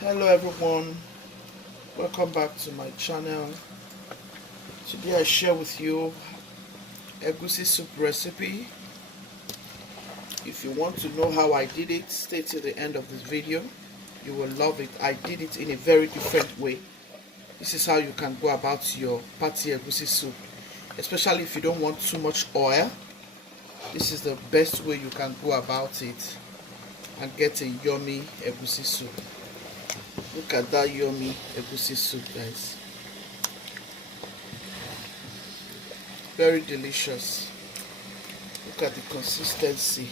Hello everyone, welcome back to my channel. Today I share with you Egwusi soup recipe. If you want to know how I did it, stay till the end of this video. You will love it. I did it in a very different way. This is how you can go about your party Egwusi soup, especially if you don't want too much oil. This is the best way you can go about it and get a yummy Egwusi soup. Look at that yummy Egwusi soup, guys. Very delicious. Look at the consistency.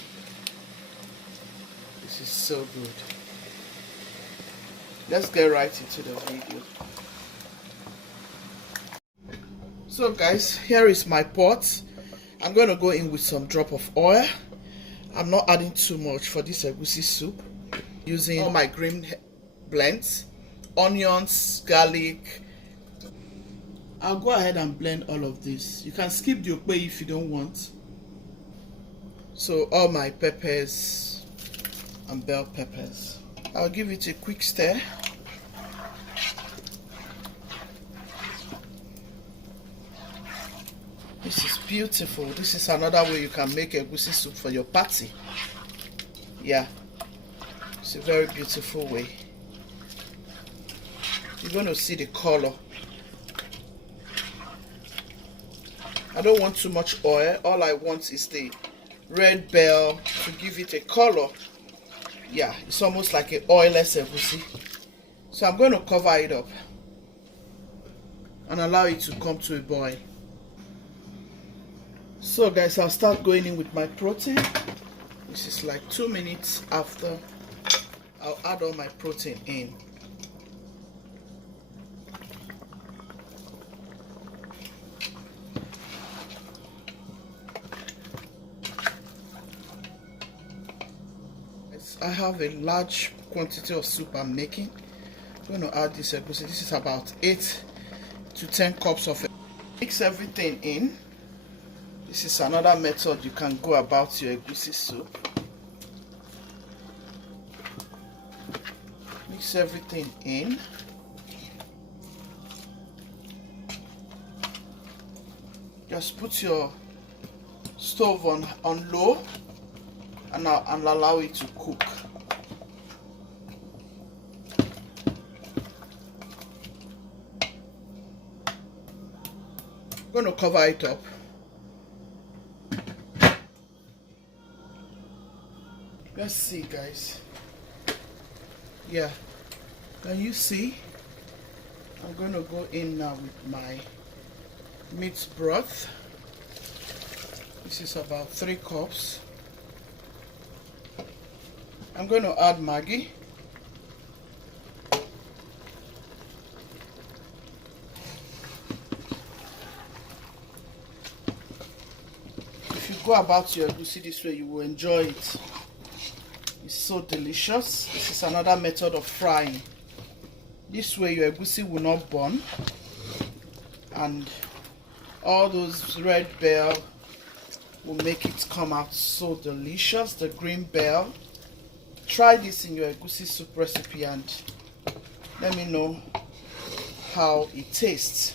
This is so good. Let's get right into the video. So guys, here is my pot. I'm going to go in with some drop of oil. I'm not adding too much for this Egwusi soup. Using all my green blends, onions, garlic. I'll go ahead and blend all of this. You can skip the okpe if you don't want. So all my peppers and bell peppers. I'll give it a quick stir. This is beautiful. This is another way you can make Egwusi soup for your party. Yeah, it's a very beautiful way. You're going to see the color. I don't want too much oil. All I want is the red bell to give it a color. Yeah, it's almost like an oilless Egwusi. So I'm going to cover it up and allow it to come to a boil. So guys, I'll start going in with my protein. This is like 2 minutes after. I'll add all my protein in. I have a large quantity of soup I'm making. I'm going to add this Egwusi. This is about 8 to 10 cups of it. Mix everything in. This is another method you can go about your Egwusi soup. Mix everything in. Just put your stove on low and allow it to cook. I'm going to cover it up. Let's see, guys. Yeah, can you see? I'm going to go in now with my meat broth. This is about 3 cups. I'm going to add Maggi. If you go about your Egwusi this way, you will enjoy it. It's so delicious. This is another method of frying. This way your Egwusi will not burn, and all those red bell will make it come out so delicious. The green bell. Try this in your Egwusi soup recipe and let me know how it tastes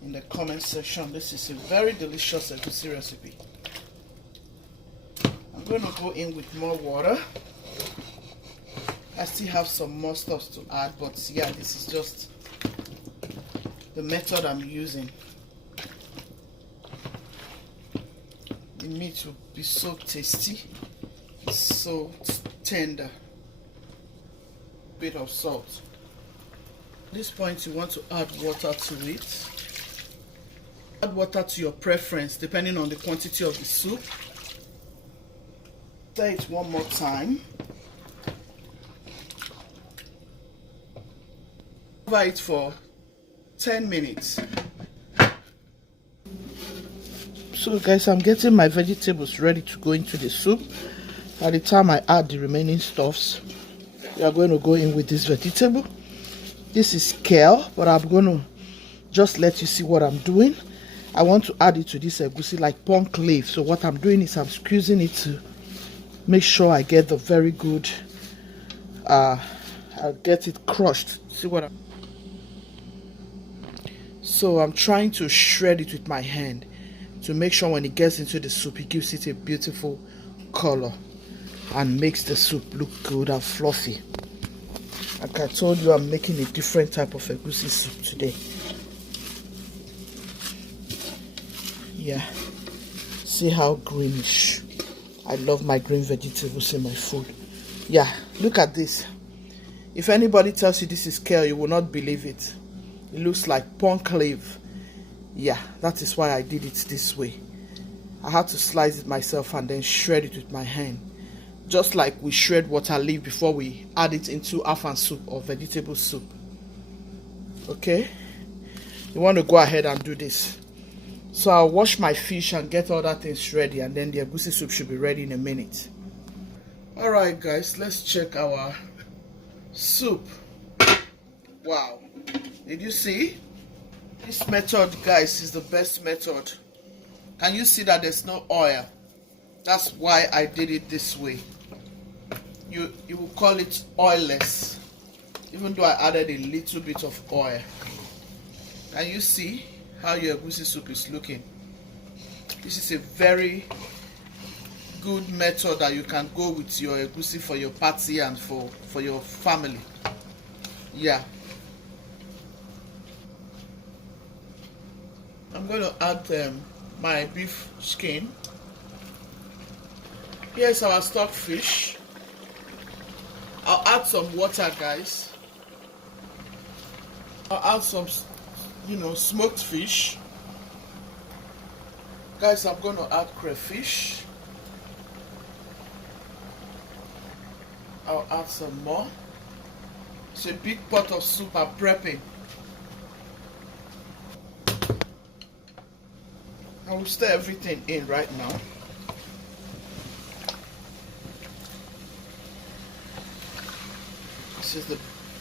in the comment section. This is a very delicious Egwusi recipe. I'm going to go in with more water. I still have some more stuff to add, but yeah, this is just the method I'm using. The meat will be so tasty. It's so tender. Bit of salt. At this point you want to add water to it. Add water to your preference depending on the quantity of the soup. Stir it one more time. Cover it for 10 minutes. So guys, I'm getting my vegetables ready to go into the soup. By the time I add the remaining stuffs, we are going to go in with this vegetable. This is kale, but I'm going to just let you see what I'm doing. I want to add it to this Egwusi like punk leaf. So what I'm doing is I'm squeezing it to make sure I get the very good I'll get it crushed. See what I'm... So I'm trying to shred it with my hand to make sure when it gets into the soup, it gives it a beautiful color and makes the soup look good and fluffy. Like I told you, I'm making a different type of egusi soup today. Yeah, see how greenish. I love my green vegetables in my food. Yeah, look at this. If anybody tells you this is kale, you will not believe it. It looks like punk leaf. Yeah, that is why I did it this way. I had to slice it myself and then shred it with my hand. Just like we shred water leaf before we add it into afan soup or vegetable soup. Okay? You want to go ahead and do this. So I'll wash my fish and get all that things ready, and then the egusi soup should be ready in a minute. Alright guys, let's check our soup. Wow. Did you see? This method, guys, is the best method. Can you see that there's no oil? That's why I did it this way. You will call it oilless, even though I added a little bit of oil. Can you see how your egusi soup is looking? This is a very good method that you can go with your egusi for your party and for your family. Yeah. I'm going to add my beef skin. Here's our stock fish. I'll add some water, guys. I'll add some, smoked fish. Guys, I'm going to add crayfish. I'll add some more. It's a big pot of soup I'm prepping. I will stir everything in right now. This is the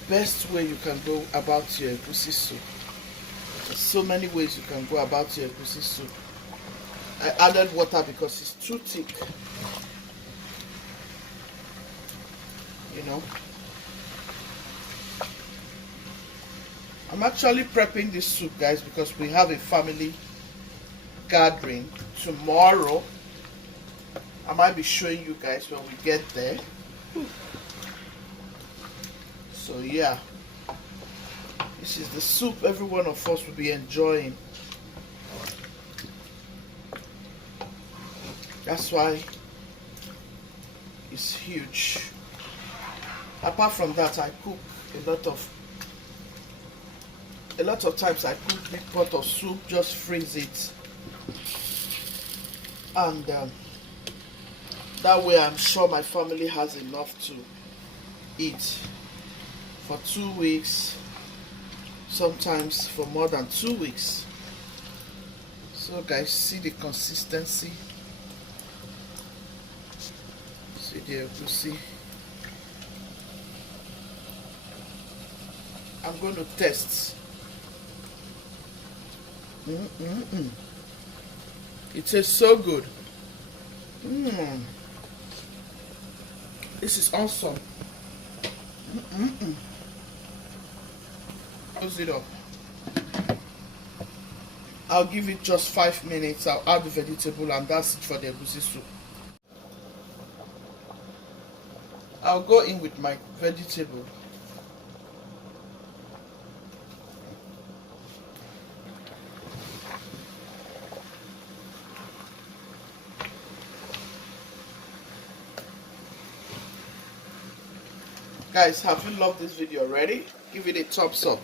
best way you can go about your egusi soup. There's so many ways you can go about your egusi soup. I added water because it's too thick. I'm actually prepping this soup, guys, because we have a family gathering tomorrow. I might be showing you guys when we get there. So yeah, this is the soup every one of us will be enjoying. That's why it's huge. Apart from that, I cook a lot of times I cook big pot of soup, just freeze it, and that way I'm sure my family has enough to eat for 2 weeks, sometimes for more than 2 weeks. So guys, see the consistency, see the egusi. I'm going to test. It tastes so good. This is awesome. Close it up. I'll give it just 5 minutes. I'll add the vegetable and that's it for the egusi soup. I'll go in with my vegetable. Guys, have you loved this video already? Give it a thumbs up.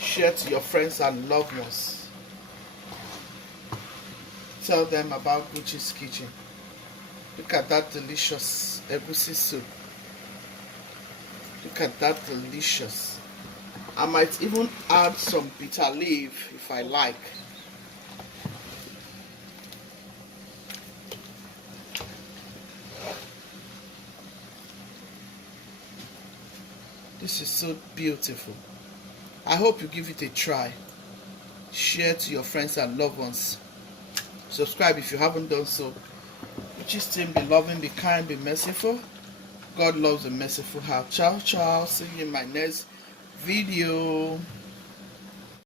Share to your friends and loved ones. Tell them about Gucci's Kitchen. Look at that delicious egusi soup. Look at that delicious. I might even add some bitter leaf if I like. This is so beautiful. I hope you give it a try. Share to your friends and loved ones. Subscribe if you haven't done so. Gucci's team, be loving, be kind, be merciful. God loves a merciful heart. Ciao, ciao. See you in my next video.